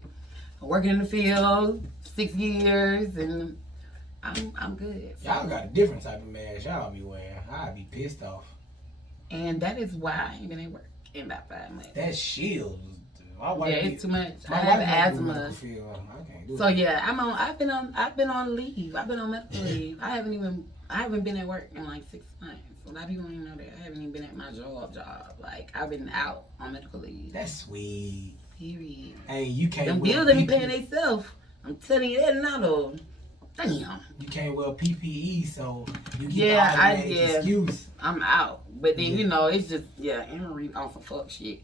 I'm working in the field 6 years, and I'm good. So. Y'all got a different type of mask y'all be wearing. I'd be pissed off. And that is why I ain't been at work in about 5 months. That shield. It's too much. I have asthma. So yeah, I've been on leave. I've been on medical leave. I haven't been at work in like 6 months. A lot of people don't even know that. I haven't even been at my job. Like I've been out on medical leave. That's sweet. Period. Hey, you can't. Them bills they be paying themselves. I'm telling you that now though. Damn. You can't wear PPE, so you get excuse. I'm out. But then it's just Emory on some fuck shit.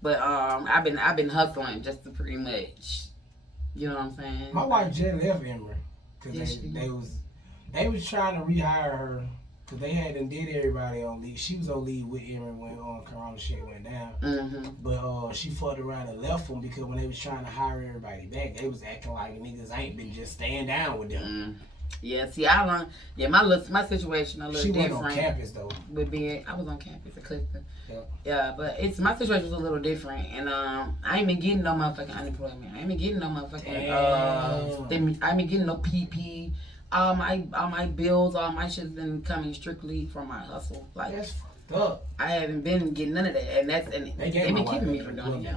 But I've been hustling just to pretty much, you know what I'm saying. My wife just left Emory because they was trying to rehire her because they hadn't did everybody on leave. She was on leave with Emory when Corona shit went down. Mm-hmm. But she fucked around and left them because when they was trying to hire everybody back, they was acting like niggas ain't been just staying down with them. Mm. Yeah, see, my situation a little different. She went on campus though. I was on campus at Clifton. Yeah, but my situation was a little different, and I ain't been getting no motherfucking unemployment. I ain't been getting no motherfucking. I ain't been getting no PP. All my bills, all my shit's been coming strictly from my hustle. Like that's fucked up. I haven't been getting none of that, and they've been keeping me from doing it.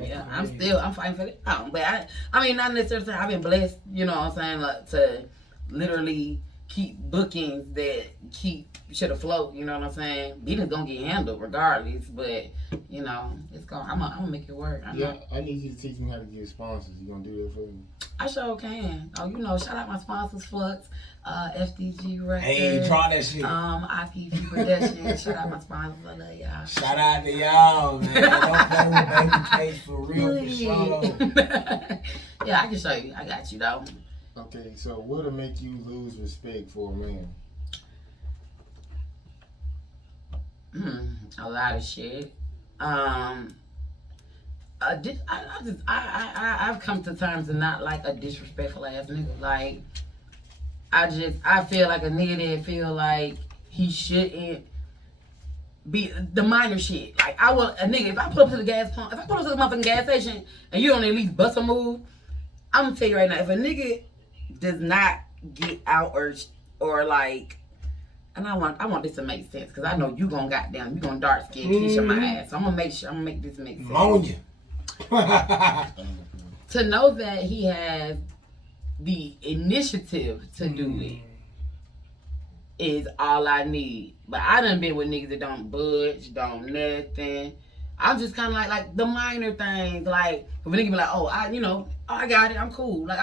Yeah, I'm fighting for that. But I mean, not necessarily. I've been blessed, you know what I'm saying, like, to literally keep bookings that keep shit afloat, you know what I'm saying? Business gonna get handled regardless, but it's gonna. I'm gonna make it work. I need you to teach me how to get sponsors. You gonna do that for me? I sure can. Oh, shout out my sponsors, Flux, FDG Records. Hey, draw that shit. IPV Productions. Shout out my sponsors. I love y'all. Shout out to y'all, man. Don't play with Babycakes for real, for sure. Yeah, I can show you. I got you though. Okay, so what'll make you lose respect for a man? A lot of shit. I've come to terms to not like a disrespectful ass nigga. Like, I feel like a nigga that feel like he shouldn't be the minor shit. Like, I will, a nigga, if I pull up to the gas pump, if I pull up to the motherfucking gas station and you don't at least bust a move, I'm gonna tell you right now, if a nigga does not get out or like, and I want this to make sense, because I know you gonna dark skin kiss my ass. So I'm gonna make this make sense. Ammonia. To know that he has the initiative to do it is all I need. But I done been with niggas that don't budge, don't nothing. I'm just kind of like the minor things. Like, if a nigga be like, I got it, I'm cool. Like,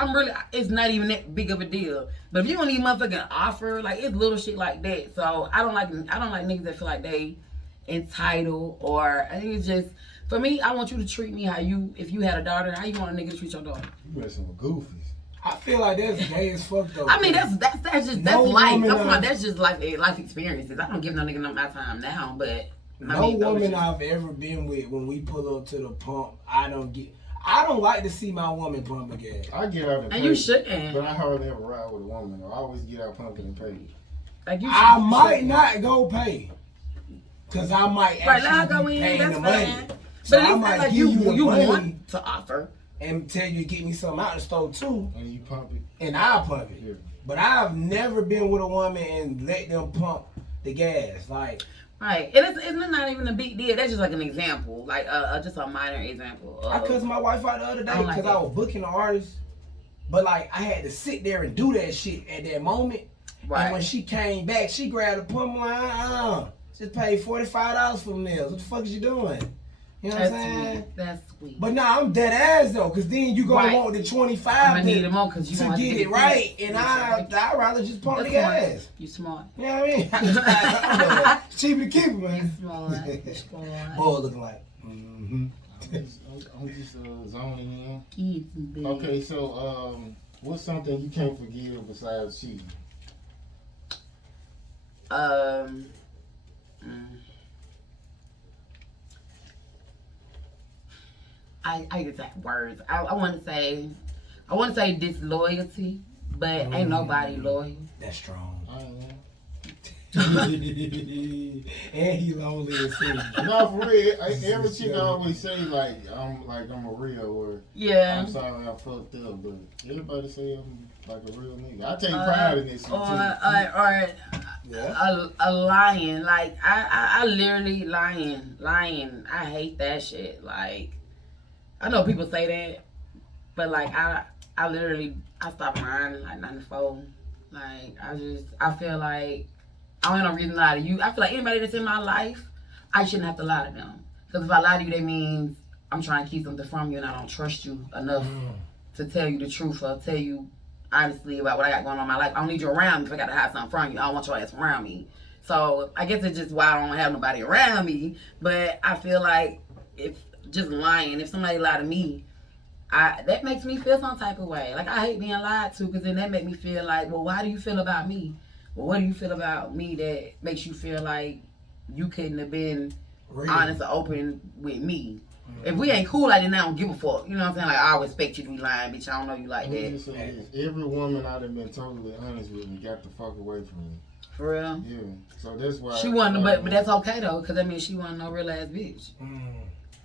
it's not even that big of a deal. But if you don't even motherfucking offer, like, it's little shit like that. So I don't like niggas that feel like they entitled, or I think it's just, for me, I want you to treat me if you had a daughter, how you want a nigga to treat your daughter? You messing with goofies. I feel like that's gay as fuck though. I mean, that's life. That's just life experiences. I don't give no nigga my time now, but no woman I've ever been with, when we pull up to the pump, I don't like to see my woman pumping gas. I get out and pay, you shouldn't. But I hardly ever ride with a woman. I always get out pumping and pay. Like, I might not go pay, cause I might actually be paying the money. So but I might like give you the money want to offer and tell you to get me something out the store too, and you pump it, and I'll pump it. Yeah. But I've never been with a woman and let them pump the gas, like. Right, and it's not even a big deal. That's just like an example, like just a minor example. I cussed my wife out the other day because I was booking an artist, but like I had to sit there and do that shit at that moment. Right. And when she came back, she grabbed a pump line. Just paid $45 for nails. What the fuck is you doing? You know what I'm saying? Sweet. That's sweet. But nah, I'm dead ass though, cause then you gonna want the 25 I'm gonna need them on cause you to get it right, and I'd rather just pump the gas. You smart. You know what I mean? It's cheaper to keep it, man. Smart. Boy looking like. I'm just zoning in. Okay, so what's something you can't forgive besides cheating? I get that words. I want to say disloyalty, but ain't nobody loyal. That's strong. I am. And he lonely as hell. No, for real. Every chick always say I'm a real, or I'm sorry I fucked up, but everybody say I'm like a real nigga. I take pride in this shit too. A lying. Like I literally lying. I hate that shit. Like, I know people say that, but like I stopped lying in like 94. Like I feel like I don't have no reason to lie to you. I feel like anybody that's in my life, I shouldn't have to lie to them. Because if I lie to you, that means I'm trying to keep something from you and I don't trust you enough to tell you the truth or tell you honestly about what I got going on in my life. I don't need you around me if I got to hide something from you. I don't want your ass around me. So I guess it's just why I don't have nobody around me. But I feel like if just lying, if somebody lied to me, that makes me feel some type of way. Like, I hate being lied to, because then that make me feel like, well, why do you feel about me? Well, what do you feel about me that makes you feel like you couldn't have been honest or open with me? If we ain't cool like that, I don't give a fuck. You know what I'm saying? Like, I expect you to be lying, bitch. I don't know you like that. Every woman I'd have been totally honest with me got the fuck away from me. For real? Yeah. So that's why she wasn't, but that's okay though, because that means she wasn't no real ass bitch.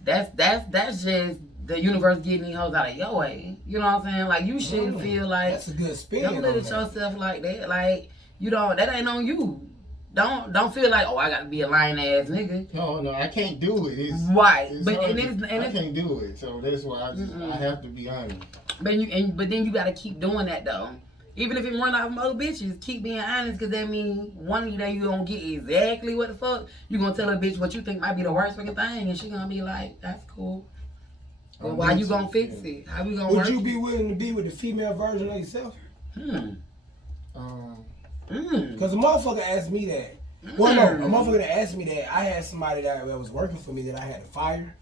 That's just the universe getting these hoes out of your way. You know what I'm saying? Like, you shouldn't feel like that's a good spin. Don't let yourself like that. Like, you don't. That ain't on you. Don't feel like, I gotta be a lying ass nigga. No, I can't do it. It's but I can't do it. So that's why I have to be honest. But then you gotta keep doing that though. Even if it run off from other bitches, keep being honest, because that means one of you that you gonna get exactly what the fuck. You gonna tell a bitch what you think might be the worst fucking thing, and she gonna be like, that's cool. But why you gonna fix it? How we gonna Would you be willing to be with the female version of yourself? Because a motherfucker asked me that. Well, no, a motherfucker that asked me that. I had somebody that was working for me that I had to fire.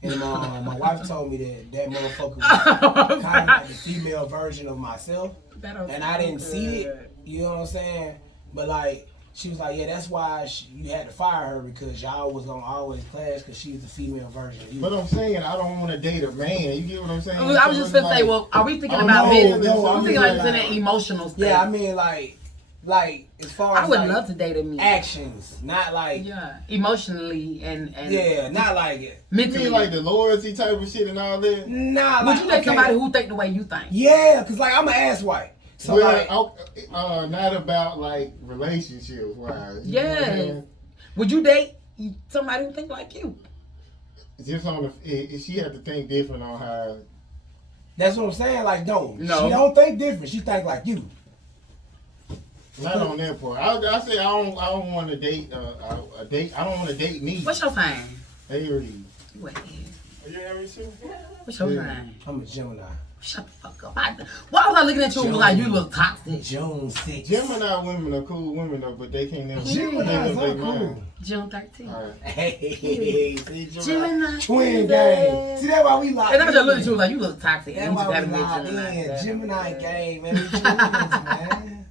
And my wife told me that motherfucker was kind of like the female version of myself. And I didn't see it. You know what I'm saying? But like, She was like, yeah, that's why you had to fire her because y'all was gonna always clash because she's the female version of you. But I'm saying I don't want to date a man. You get what I'm saying? I was just gonna say, well, are we thinking Oh, about no, business? no, I'm I'm thinking just like like- in an emotional state. Yeah, I mean like as far as I would like, love to date a man. actions, not like Yeah, emotionally and yeah, not like it. You mentally. mean like the loyalty type of shit and all that? Nah, Would like, you date okay. somebody who think the way you think? Yeah, cause like I'm an asswipe. So like Not about like relationships wise. You know what I'm Yes. saying? Would you date somebody who think like you? Just on the, she had to think different on how. that's what I'm saying. Like no, No. she don't think different. She think like you. Not on that part. I say I don't want to date a date. I don't want to date me. What's your sign? Aries. Wait, Are you Aries too? what's your Yeah. sign? I'm a Gemini. Shut the fuck up. Why was I looking at you and was like, you look toxic? June 6th. Gemini women are cool women though, but they can't never. Geminis they are cool. June 13th. All right. Hey, see, Gemini. Twin game. See, that's why we locked And I in. just looked at you and was like, you look toxic. That's And you why just we haven't been locked Gemini. in. Gemini game, man. We Geminis, man.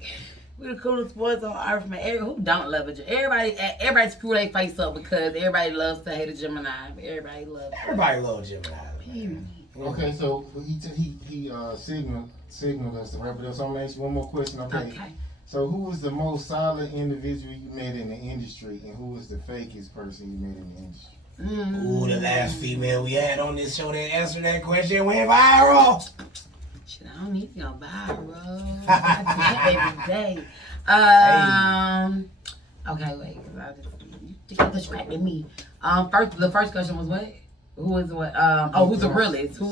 We the coolest boys on earth, man. Who don't love a Gemini? Everybody screw their face up because everybody loves to hate a Gemini. Everybody loves. Everybody loves Gemini. Period. Okay, so he signaled us to wrap it up. So I'm gonna ask you one more question. Okay. So who was the most solid individual you met in the industry, and who was the fakest person you met in the industry? Ooh, the last female we had on this show that answered that question went viral. Shit, I don't need to go viral. I do that every day. Okay, wait. You distracted me. The first question was what? Who is what? Who's the realest? Who's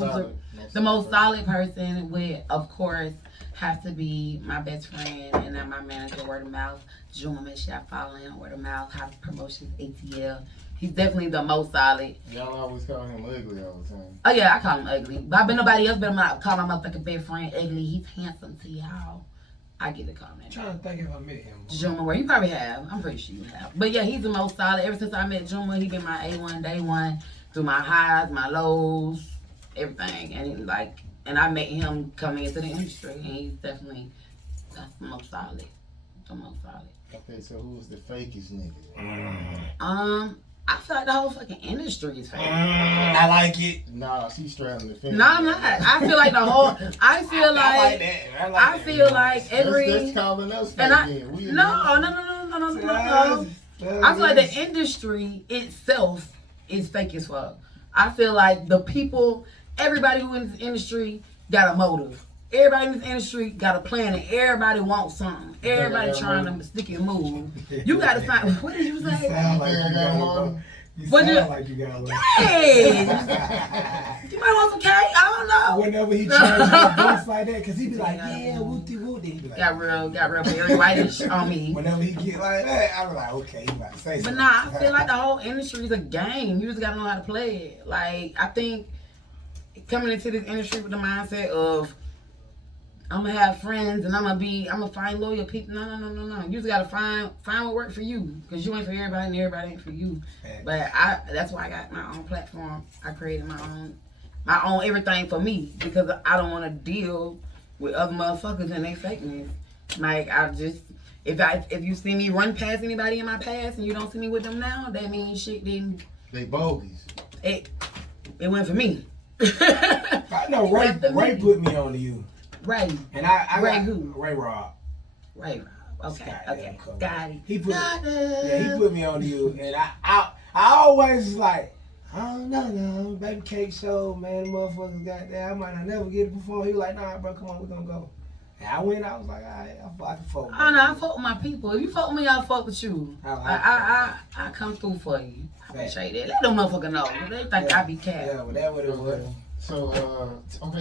the most solid person? Would of course have to be my best friend and then my manager. Word of mouth. Juma, make sure I follow him. Word of mouth. House promotions. ATL. He's definitely the most solid. Y'all always call him ugly all the time. Oh yeah, I call him ugly. But I bet nobody else better not call my motherfucking best friend ugly. He's handsome to y'all. I get the comment. I'm trying to think if I met him. Juma, where you probably have. I'm pretty sure you have. But yeah, he's the most solid. Ever since I met Juma, he been my A1 day one through my highs, my lows, everything. And I met him coming into the industry, and he's definitely that's the most solid. The most solid. Okay, so who was the fakest nigga? I feel like the whole fucking industry is fake. I like it. Nah, she's straddling the fence. No, I'm not. I feel like the whole. I feel like. I like that. I feel like every. That's calling us fake And I then. We no. I feel like the industry itself is fake as fuck. I feel like the people, everybody who in this industry got a motive. Everybody in this industry got a plan and everybody wants something. Everybody trying to stick and move. You gotta find, what did you You say? sound like Yeah, you I got got one. one. You What sound you- like you got one. Hey! You might want some cake? I don't know. Whenever he changes his voice like that, cause he be like, yeah, wooty wooty. He be like, Got real very whitish on me. Whenever he get like that, I be like, okay, he about to say But something. nah, I feel like the whole industry is a game. You just gotta know how to play it. Like, I think coming into this industry with the mindset of I'm gonna have friends and I'm gonna find loyal people. No. You just gotta find what works for you. Cause you ain't for everybody and everybody ain't for you. But that's why I got my own platform. I created my own everything for me because I don't want to deal with other motherfuckers and they fakeness. Like if you see me run past anybody in my past and you don't see me with them now, that means shit didn't. They bogies. It went for me. I know Ray put me on to you. Ray. And I Ray got who? Ray Rob. Right. Okay. Scott, Okay. yeah, Got it. He put Got he put me on to you, and I always was like, oh no, baby cake show, man, motherfuckers got that. I might not never get it before. He was like, nah, bro, come on, we're gonna go. And I went, I was like, all right, I can fuck with Oh no, I fuck with my people. If you fuck with me, I'll fuck with you. I come through for you. I appreciate that. Let them motherfuckers know. They think I be cat. Yeah, but that what it was. So,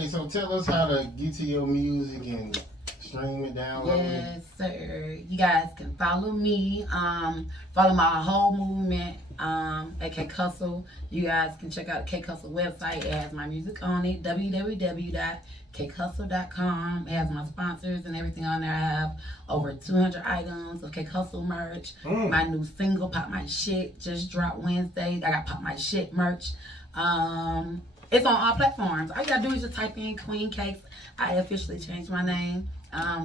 so tell us how to get to your music and stream it, download it. Yes, sir. You guys can follow me. Follow my whole movement at K Hustle. You guys can check out the K Hustle website. It has my music on it. www.khustle.com. It has my sponsors and everything on there. I have over 200 items of K Hustle merch. My new single, Pop My Shit, just dropped Wednesday. I got Pop My Shit merch. It's on all platforms. All you gotta do is just type in Queen Cakes. I officially changed my name.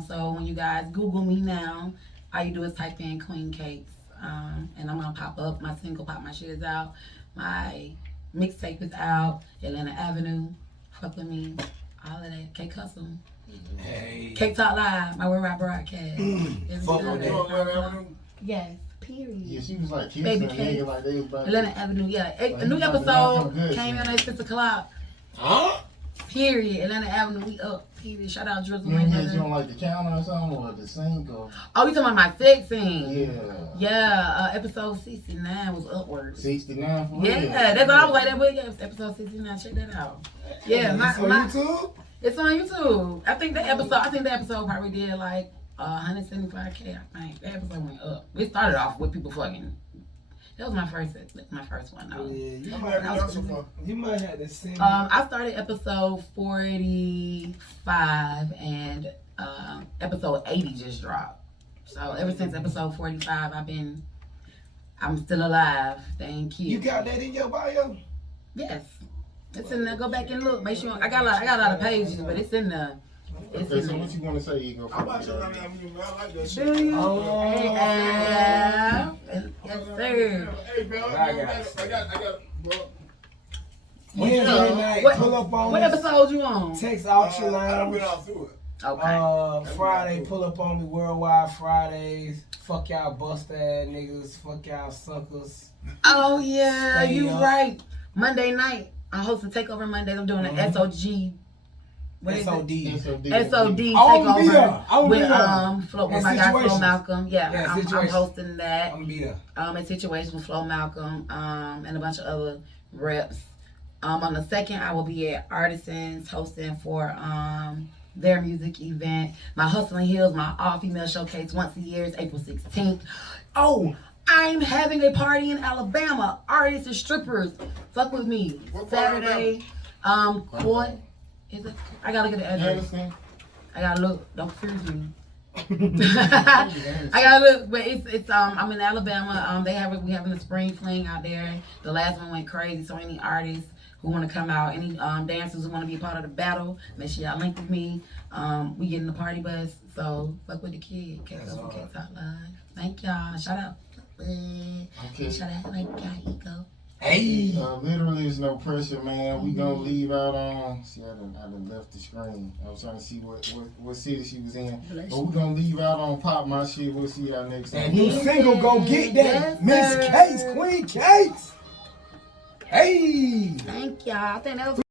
So when you guys Google me now, all you do is type in Queen Cakes, and I'm gonna pop up my single, pop my shit is out, my mixtape is out, Atlanta Avenue, fuck with me, all of that. Cake Hustle, Hey. Cake Talk Live, my Word Rap broadcast. Fuck with that. Yes. Period. Yeah, she was like kissing Baby a nigga cake. like they was about Atlanta Avenue, yeah. A Like, new you about to knock episode them good, came man. in at 6 o'clock. Huh? Period. Atlanta Avenue, we up. Period. Shout out Drizzle, You my ain't get you on brother. like the counter or something or the sink or Oh, you talking about my sex scene? yeah. Yeah, episode 69 was upwards. 69 for Yeah, real. that's what I was like. That boy, yeah, episode 69. Check that out. Yeah, It's on YouTube? it's on YouTube. I think that episode probably did like 175K. I think that episode went up. We started off with people fucking. That was my first one though. Yeah, How many episodes so far? you might have to send me. I started episode 45 and episode 80 just dropped. So ever since episode 45, I'm still alive. Thank you. You got that in your bio? Yes. It's in there. Go back and look. Make sure I got a lot of pages, but it's in there. It's Okay, in so there. what you want to say, Ego? I watch Atlanta Avenue, man. I like that shit. Do you? Oh. Hey, yes, sir. Hey, man, I got bro. Wednesday night, What- pull up on What us. episode you on? Text auction I done been lounge. all through it. Okay. Friday, pull up on me. Worldwide Fridays. Fuck y'all bust ass niggas. Fuck y'all suckers. Oh yeah, Stay you up. right. Monday night, I'm hosting Takeover Mondays. I'm doing an SOG. What is it? SOD. SOD I wanna be there. I takeover wanna be with there. Flo, with And my guy Flo Situations. Malcolm. Yeah, Yeah, I'm Situations. hosting that. I'm gonna be there. In Situations with Flo Malcolm, and a bunch of other reps. On the 2nd, I will be at Artisans hosting for their music event. My Hustling Hills, my all-female showcase once a year is April 16th. Oh, I'm having a party in Alabama. Artists and strippers. Fuck with me. What part of Saturday, Court. Is it? I gotta look at the address. I gotta look. Don't confuse me. I gotta look, but it's I'm in Alabama. We having a spring fling out there. The last one went crazy. So any artists who want to come out, any dancers who want to be a part of the battle, make sure y'all link with me. We getting the party bus, so fuck with the kid. Cats over Cats Out Live. Thank y'all. Shout out. Okay. Shout out like y'all ego. Hey. Literally, there's no pressure, man. We gonna leave out on. See, I done left the screen. I was trying to see what city she was in. But we gonna leave out on Pop My Shit. We'll see y'all next That time. new single go get that. Yes, Miss sir. Cakes, Queen Cakes. Hey. Thank y'all. I think that was